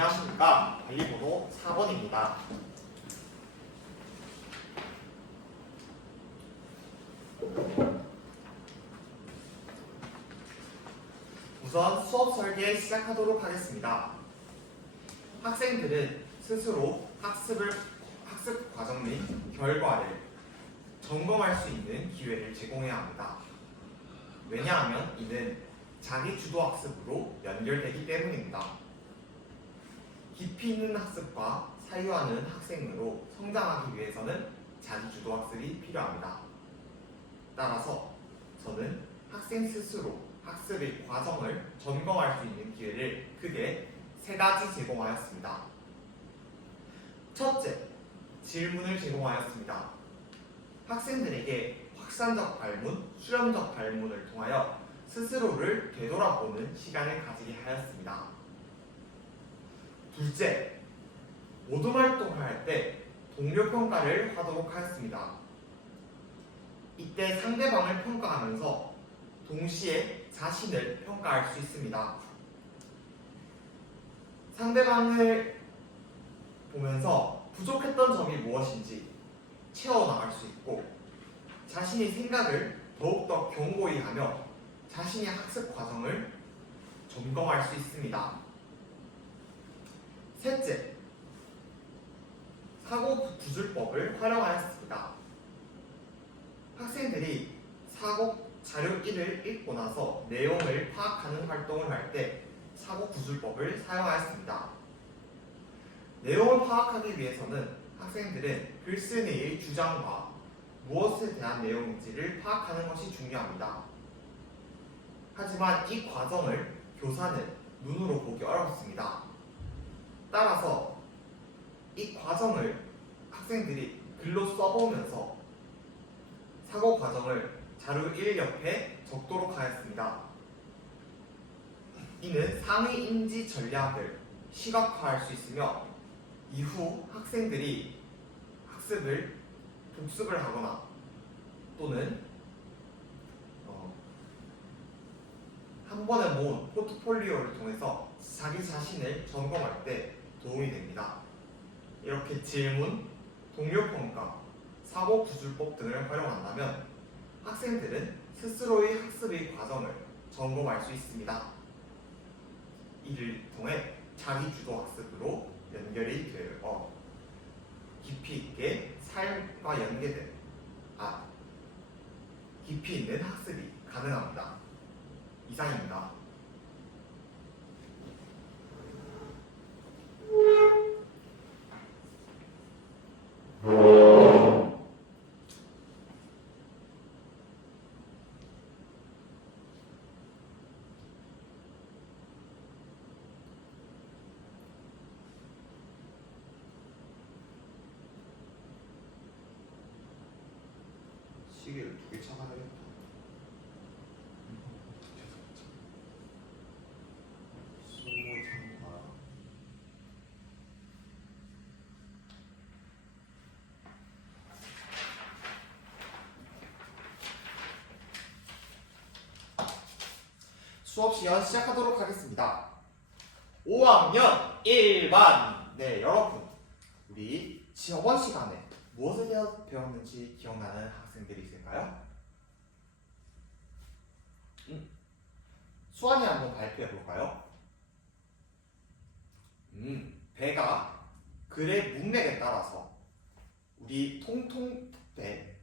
안녕하십니까. 관리번호 4번입니다. 우선 수업 설계 시작하도록 하겠습니다. 학생들은 스스로 학습을, 학습 과정 및 결과를 점검할 수 있는 기회를 제공해야 합니다. 왜냐하면 이는 자기 주도 학습으로 연결되기 때문입니다. 깊이 있는 학습과 사유하는 학생으로 성장하기 위해서는 자기 주도 학습이 필요합니다. 따라서 저는 학생 스스로 학습의 과정을 점검할 수 있는 기회를 크게 세 가지 제공하였습니다. 첫째, 질문을 제공하였습니다. 학생들에게 확산적 발문, 수렴적 발문을 통하여 스스로를 되돌아보는 시간을 가지게 하였습니다. 둘째, 모둠 활동을 할 때 동료 평가를 하도록 하였습니다. 이때 상대방을 평가하면서 동시에 자신을 평가할 수 있습니다. 상대방을 보면서 부족했던 점이 무엇인지 채워나갈 수 있고 자신의 생각을 더욱더 견고히 하며 자신의 학습 과정을 점검할 수 있습니다. 셋째, 사고 구술법을 활용하였습니다. 학생들이 사고 자료 1을 읽고 나서 내용을 파악하는 활동을 할 때 사고 구술법을 사용하였습니다. 내용을 파악하기 위해서는 학생들은 글쓴이의 주장과 무엇에 대한 내용인지를 파악하는 것이 중요합니다. 하지만 이 과정을 교사는 눈으로 보기 어렵습니다. 따라서 이 과정을 학생들이 글로 써보면서 사고 과정을 자료 1 옆에 적도록 하였습니다. 이는 상위 인지 전략을 시각화할 수 있으며 이후 학생들이 학습을 복습을 하거나 또는 어, 한 번에 모은 포트폴리오를 통해서 자기 자신을 점검할 때 도움이 됩니다. 이렇게 질문, 동료 평가, 사고 구술법 등을 활용한다면 학생들은 스스로의 학습의 과정을 점검할 수 있습니다. 이를 통해 자기 주도 학습으로 연결이 되어 깊이 있게 삶과 연계된 아 깊이 있는 학습이 가능합니다. 이상입니다. 시계를 두개 차가야겠다. 수고 참가. 수업 시간 시작하도록 하겠습니다. 5학년 1반. 네, 여러분. 우리 저번 시간에 무엇을 배웠- 배웠는지 기억나는 학생들이 있을까요? 음. 수환이 한번 발표해 볼까요? 음, 배가 글의 문맥에 따라서 우리 통통 배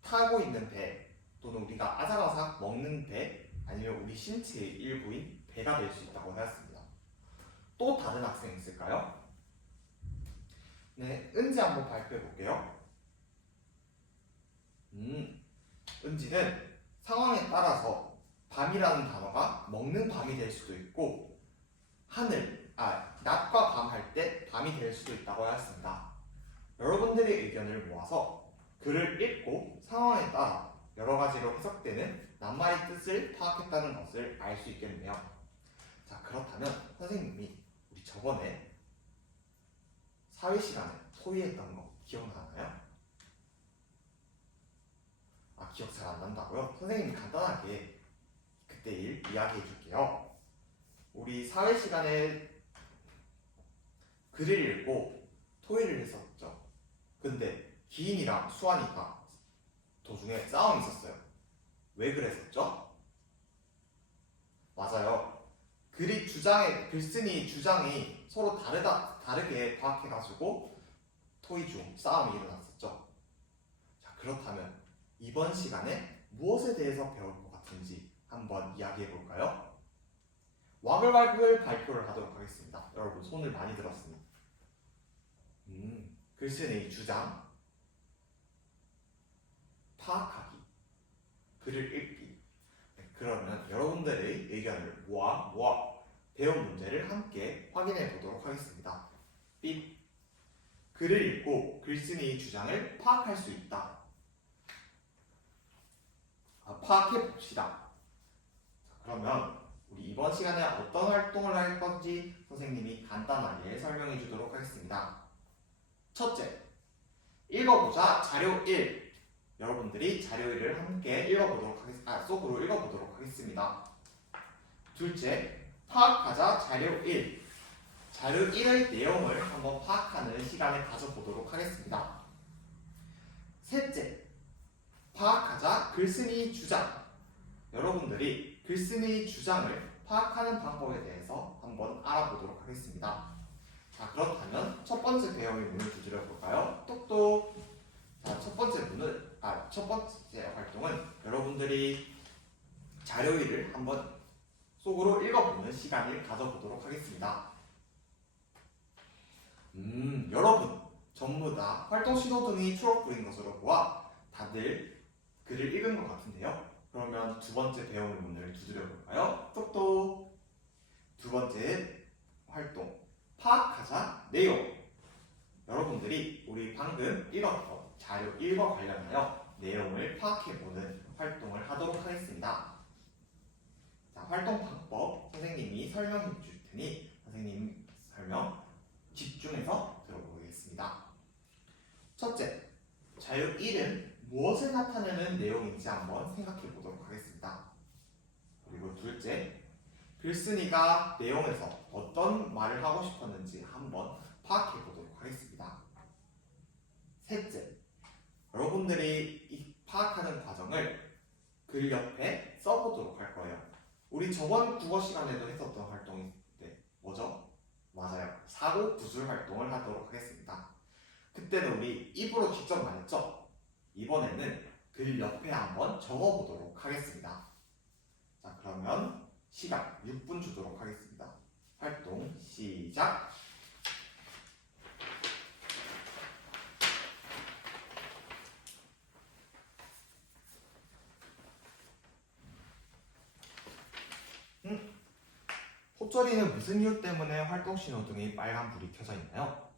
타고 있는 배 또는 우리가 아삭아삭 먹는 배 아니면 우리 신체의 일부인 배가 될 수 있다고 하였습니다. 또 다른 학생 있을까요? 네, 은지 한번 발표해 볼게요. 음, 은지는 상황에 따라서 밤이라는 단어가 먹는 밤이 될 수도 있고 하늘, 아, 낮과 밤 할 때 밤이 될 수도 있다고 하였습니다. 여러분들의 의견을 모아서 글을 읽고 상황에 따라 여러 가지로 해석되는 낱말의 뜻을 파악했다는 것을 알 수 있겠네요. 자, 그렇다면 선생님이 우리 저번에 사회 시간에 토의했던 거 기억나나요? 아 기억 잘 안 난다고요? 선생님이 간단하게 그때 일 이야기해 줄게요. 우리 사회 시간에 글을 읽고 토의를 했었죠. 근데 기인이랑 수환이가 도중에 싸움이 있었어요. 왜 그랬었죠? 맞아요. 글이 주장에 글쓴이 주장이 서로 다르다 다르게 파악해가지고 토의 중 싸움이 일어났었죠. 자 그렇다면 이번 시간에 무엇에 대해서 배울 것 같은지 한번 이야기해 볼까요? 와글와글 발표를 하도록 하겠습니다. 여러분 손을 많이 들었으니. 음, 글쓴이 주장, 파악하기, 글을 읽기. 네, 그러면 여러분들의 의견을 모아 모아 배운 문제를 함께 확인해 보도록 하겠습니다. 삐. 글을 읽고 글쓴이의 주장을 파악할 수 있다. 아, 파악해 봅시다. 자, 그러면 우리 이번 시간에 어떤 활동을 할 건지 선생님이 간단하게 설명해 주도록 하겠습니다. 첫째, 읽어보자 자료 1. 여러분들이 자료 1을 함께 읽어보도록 하겠습니다. 아, 속으로 읽어보도록 하겠습니다. 둘째, 파악하자 자료 1. 자료 1의 내용을 한번 파악하는 시간을 가져보도록 하겠습니다. 셋째, 파악하자 글쓴이 주장. 여러분들이 글쓴이 주장을 파악하는 방법에 대해서 한번 알아보도록 하겠습니다. 자, 그렇다면 첫 번째 배움의 문을 두드려 볼까요? 똑똑. 자, 첫 번째 문은 아, 첫 번째 활동은 여러분들이 자료 위를 한번 속으로 읽어보는 시간을 가져보도록 하겠습니다. 음, 여러분 전부 다 활동 신호등이 초록불인 것으로 보아 다들 글을 읽은 것 같은데요. 그러면 두 번째 배움의 문을 두드려 볼까요? 똑똑. 두 번째 활동 파악하자 내용. 여러분들이 우리 방금 읽었던 자료 1과 관련하여 내용을 파악해보는 활동을 하도록 하겠습니다. 자, 활동 방법 선생님이 설명해 줄 테니 선생님 설명 집중해서 들어보겠습니다. 첫째, 자료 1은 무엇을 나타내는 내용인지 한번 생각해 보도록 하겠습니다. 그리고 둘째, 글쓴이가 내용에서 어떤 말을 하고 싶었는지 한번 파악해 보도록 하겠습니다. 셋째, 여러분들이 이 파악하는 과정을 글 옆에 써보도록 할 거예요. 우리 저번 국어 시간에도 했었던 활동인데 뭐죠? 맞아요. 사고 구술 활동을 하도록 하겠습니다. 그때는 우리 입으로 직접 말했죠? 이번에는 글 옆에 한번 적어보도록 하겠습니다. 자, 그러면 시간 6분 주도록 하겠습니다. 활동 시작! 호철이는 무슨 이유 때문에 활동 신호등이 빨간 불이 켜져 있나요?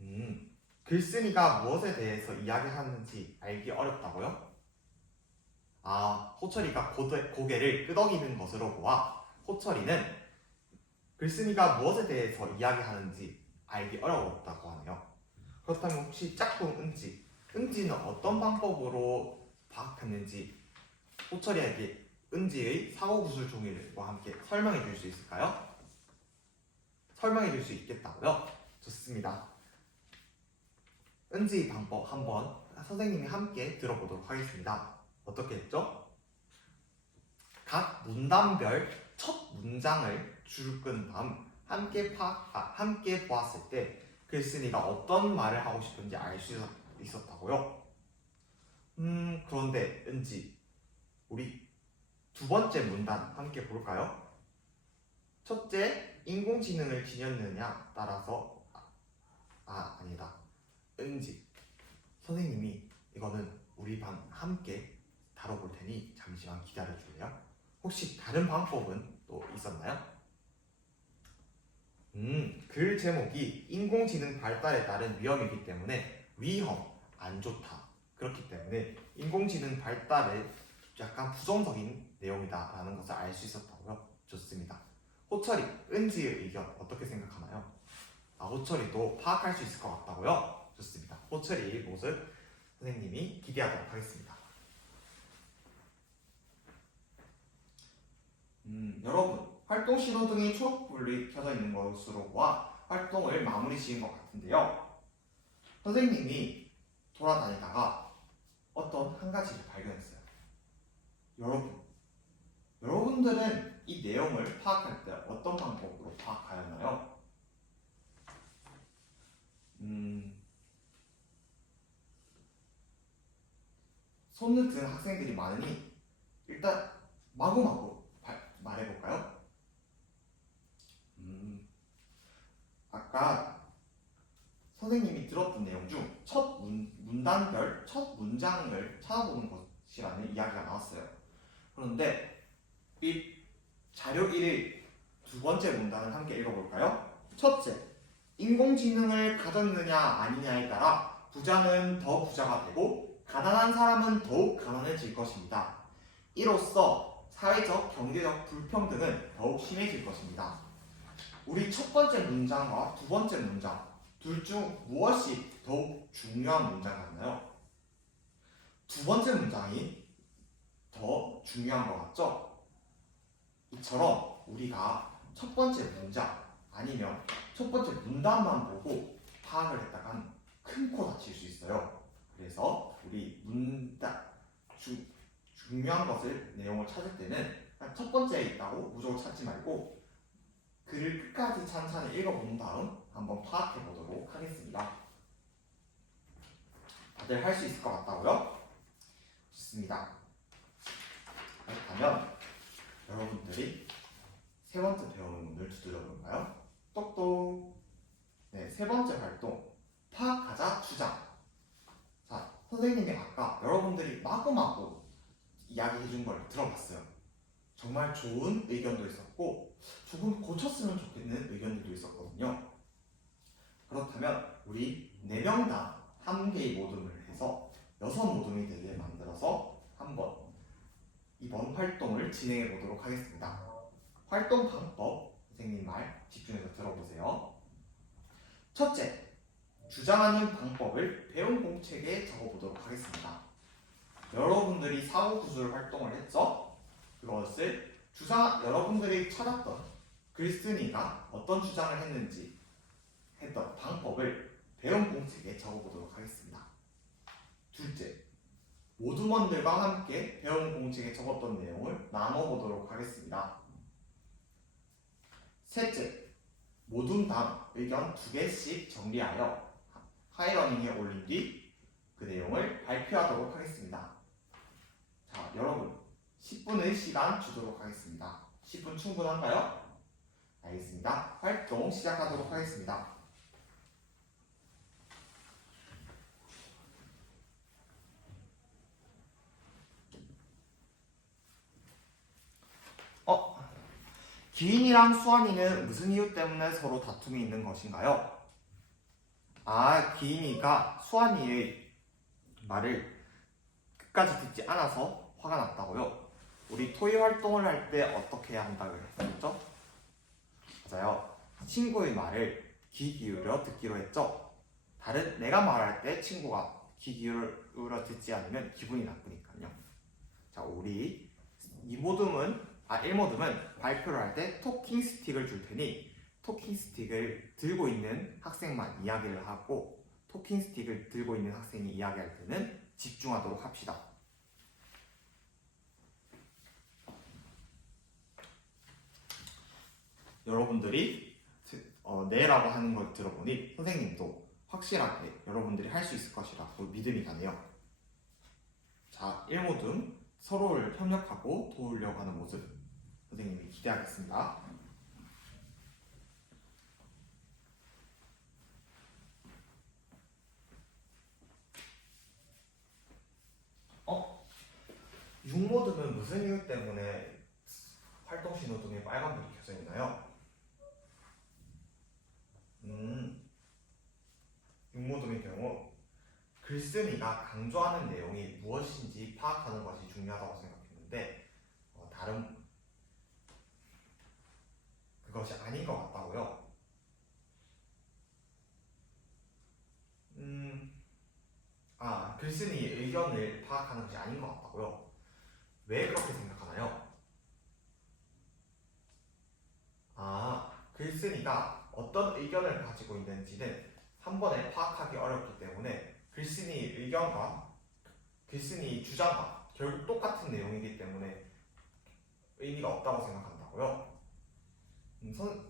음, 글쓴이가 무엇에 대해서 이야기하는지 알기 어렵다고요? 아, 호철이가 고대, 고개를 끄덕이는 것으로 보아 호철이는 글쓴이가 무엇에 대해서 이야기하는지 알기 어려웠다고 하네요. 그렇다면 혹시 짝꿍 은지, 은지는 어떤 방법으로 파악했는지 호철이에게 은지의 사고 구술 종이와 함께 설명해 줄 수 있을까요? 설명해 줄 수 있겠다고요? 좋습니다. 은지의 방법 한번 선생님이 함께 들어보도록 하겠습니다. 어떻게 했죠? 각 문단별 첫 문장을 줄 끈 다음 함께 파 아, 함께 보았을 때 글쓴이가 어떤 말을 하고 싶은지 알 수 있었다고요. 음 그런데 은지 우리 두 번째 문단 함께 볼까요? 첫째 인공지능을 지녔느냐 따라서 아, 아 아니다 은지 선생님이 이거는 우리 반 함께 다뤄볼 테니 잠시만 기다려 줄래요? 혹시 다른 방법은 또 있었나요? 음, 글 제목이 인공지능 발달에 따른 위험이기 때문에 위험, 안 좋다. 그렇기 때문에 인공지능 발달에 약간 부정적인 내용이다라는 것을 알 수 있었다고요. 좋습니다. 호철이, 은지의 의견 어떻게 생각하나요? 아, 호철이도 파악할 수 있을 것 같다고요? 좋습니다. 호철이의 모습 선생님이 기대하도록 하겠습니다. 음, 여러분 활동 신호 등이 초록불이 켜져 있는 것으로 보아 활동을 마무리 지은 것 같은데요. 선생님이 돌아다니다가 어떤 한 가지를 발견했어요. 여러분, 여러분들은 이 내용을 파악할 때 어떤 방법으로 파악하였나요? 음, 손을 든 학생들이 많으니 일단 마구마구 발- 말해볼까요? 음, 아까 선생님이 들었던 내용 중 첫 문단별, 첫 문장을 찾아보는 것이라는 이야기가 나왔어요. 그런데 이 자료 1의 두 번째 문단을 함께 읽어볼까요? 첫째, 인공지능을 가졌느냐 아니냐에 따라 부자는 더 부자가 되고 가난한 사람은 더욱 가난해질 것입니다. 이로써 사회적, 경제적 불평등은 더욱 심해질 것입니다. 우리 첫 번째 문장과 두 번째 문장 둘 중 무엇이 더욱 중요한 문장 같나요? 두 번째 문장이 더 중요한 것 같죠? 이처럼 우리가 첫 번째 문장 아니면 첫 번째 문단만 보고 파악을 했다간 큰 코 다칠 수 있어요. 그래서 우리 문단 주, 중요한 것을 내용을 찾을 때는 첫 번째에 있다고 무조건 찾지 말고 글을 끝까지 찬찬히 읽어본 다음 한번 파악해 보도록 하겠습니다. 다들 할 수 있을 것 같다고요? 좋습니다. 그렇다면 여러분들이 세 번째 배우는 문을 두드려 볼까요? 똑똑. 네, 세 번째 활동 파악하자 주장. 자, 선생님이 아까 여러분들이 마구마구 이야기해 준 걸 들어봤어요. 정말 좋은 의견도 있었고 조금 고쳤으면 좋겠는 의견들도 있었거든요. 그렇다면 우리 네 명 다 한 개의 모둠을 해서 여섯 모둠이 되게 만들어서 한번 이번 활동을 진행해 보도록 하겠습니다. 활동 방법 선생님 말 집중해서 들어보세요. 첫째, 주장하는 방법을 배운 공책에 적어보도록 하겠습니다. 여러분들이 사후 구술 활동을 했죠? 그것을 주장 여러분들이 찾았던 글쓴이가 어떤 주장을 했는지 했던 방법을 배운 공책에 적어보도록 하겠습니다. 둘째, 모두먼들과 함께 배운 공책에 적었던 내용을 나눠보도록 하겠습니다. 셋째, 모둠당 의견 두 개씩 정리하여 하이러닝에 올린 뒤 그 내용을 발표하도록 하겠습니다. 자, 여러분 10분의 시간 주도록 하겠습니다. 10분 충분한가요? 알겠습니다. 활동 시작하도록 하겠습니다. 어? 기인이랑 수환이는 무슨 이유 때문에 서로 다툼이 있는 것인가요? 아, 기인이가 수환이의 말을 끝까지 듣지 않아서 화가 났다고요? 우리 토의 활동을 할 때 어떻게 해야 한다고 했었죠? 맞아요. 친구의 말을 귀 기울여 듣기로 했죠? 다른 내가 말할 때 친구가 귀 기울여 듣지 않으면 기분이 나쁘니까요. 자, 우리 이 모둠은 아 1모둠은 발표를 할 때 토킹 스틱을 줄 테니 토킹 스틱을 들고 있는 학생만 이야기를 하고 토킹 스틱을 들고 있는 학생이 이야기할 때는 집중하도록 합시다. 여러분들이 드- 어, 네라고 하는 걸 들어보니 선생님도 확실하게 여러분들이 할 수 있을 것이라고 믿음이 가네요. 자, 1모둠 서로를 협력하고 도우려고 하는 모습 선생님이 기대하겠습니다. 어? 6모드는 무슨 이유 때문에 활동 신호등에 빨간불이 켜져 있나요? 음, 6모드의 경우 글쓴이가 강조하는 내용이 무엇인지 파악하는 것이 중요하다고 생각했는데 어, 다른 그것이 아닌 것 같다고요. 음, 아 글쓴이의 의견을 파악하는 것이 아닌 것 같다고요. 왜 그렇게 생각하나요? 글쓴이가 어떤 의견을 가지고 있는지는 한 번에 파악하기 어렵기 때문에 글쓴이 의견과 글쓴이 주장과 결국 똑같은 내용이기 때문에 의미가 없다고 생각한다고요. 음, 선,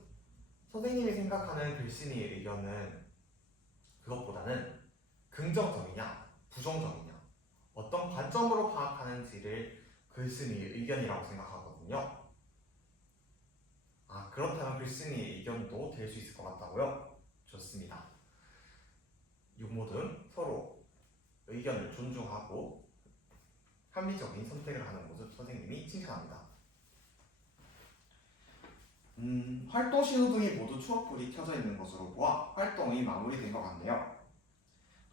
선생님이 생각하는 글쓴이 의견은 그것보다는 긍정적이냐 부정적이냐 어떤 관점으로 파악하는지를 글쓴이 의견이라고 생각하거든요. 아 그렇다면 글쓴이 의견도 될 수 있을 것 같다고요? 좋습니다. 유모든 서로 의견을 존중하고 합리적인 선택을 하는 모습 선생님이 칭찬합니다. 음, 활동 신호등이 모두 추억불이 켜져 있는 것으로 보아 활동이 마무리된 것 같네요.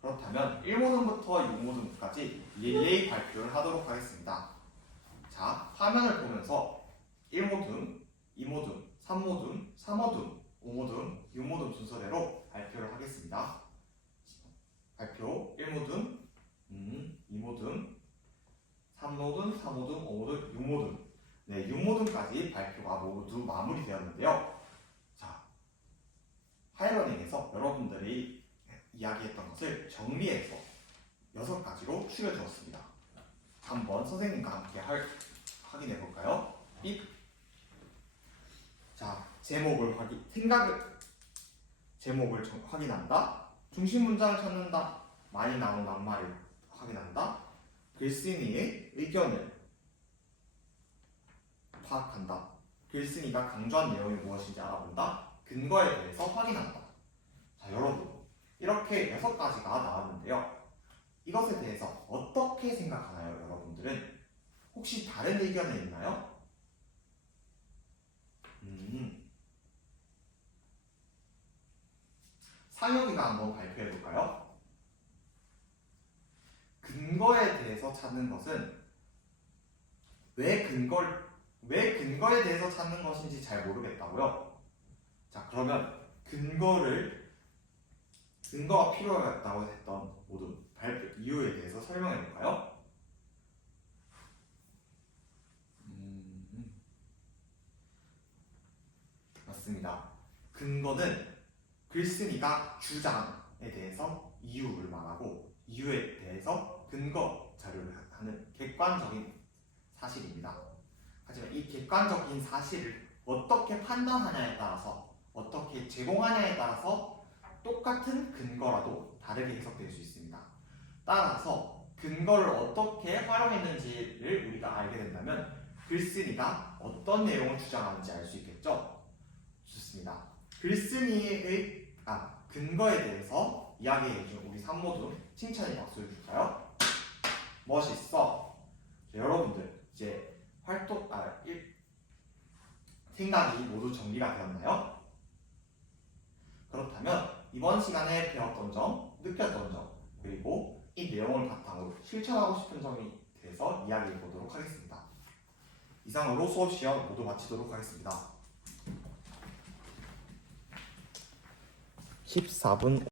그렇다면 1모등부터 6모등까지 예예히 발표를 하도록 하겠습니다. 자, 화면을 보면서 1모등, 2모등, 3모등, 3모등, 5모등, 6모등 순서대로 발표를 하겠습니다. 발표 1모등, 음, 2모등, 3모등, 4모등, 5모등, 6모등 네, 6모등까지 발표가 모두 마무리되었는데요. 자, 하이러닝에서 여러분들이 이야기했던 것을 정리해서 여섯 가지로 추려주었습니다. 한번 선생님과 함께 할, 확인해 볼까요? 삐. 자, 제목을 확인, 생각을, 제목을 정- 확인한다. 중심 문장을 찾는다. 많이 나온 낱말을 확인한다. 글쓴이의 의견을 파악한다. 글쓴이가 강조한 내용이 무엇인지 알아본다. 근거에 대해서 확인한다. 자, 여러분. 이렇게 여섯 가지가 나왔는데요. 이것에 대해서 어떻게 생각하나요, 여러분들은? 혹시 다른 의견이 있나요? 음. 상혁이가 한번 발표해 볼까요? 근거에 대해서 찾는 것은 왜 근거를 왜 근거에 대해서 찾는 것인지 잘 모르겠다고요. 자, 그러면 근거를 근거가 필요하다고 했던 모든 발표 이유에 대해서 설명해 볼까요? 음, 맞습니다. 근거는 글쓴이가 주장에 대해서 이유를 말하고 이유에 대해서 근거 자료를 하는 객관적인 사실입니다. 하지만 이 객관적인 사실을 어떻게 판단하냐에 따라서 어떻게 제공하냐에 따라서 똑같은 근거라도 다르게 해석될 수 있습니다. 따라서 근거를 어떻게 활용했는지를 우리가 알게 된다면 글쓴이가 어떤 내용을 주장하는지 알 수 있겠죠? 좋습니다. 글쓴이의 아, 근거에 대해서 이야기해준 우리 산모도 칭찬의 박수를 줄까요? 멋있어. 자, 여러분들 이제 활동 아 일, 생각이 모두 정리가 되었나요? 그렇다면 이번 시간에 배웠던 점, 느꼈던 점, 그리고 이 내용을 바탕으로 실천하고 싶은 점에 대해서 이야기해 보도록 하겠습니다. 이상으로 수업 시험 모두 마치도록 하겠습니다. 14분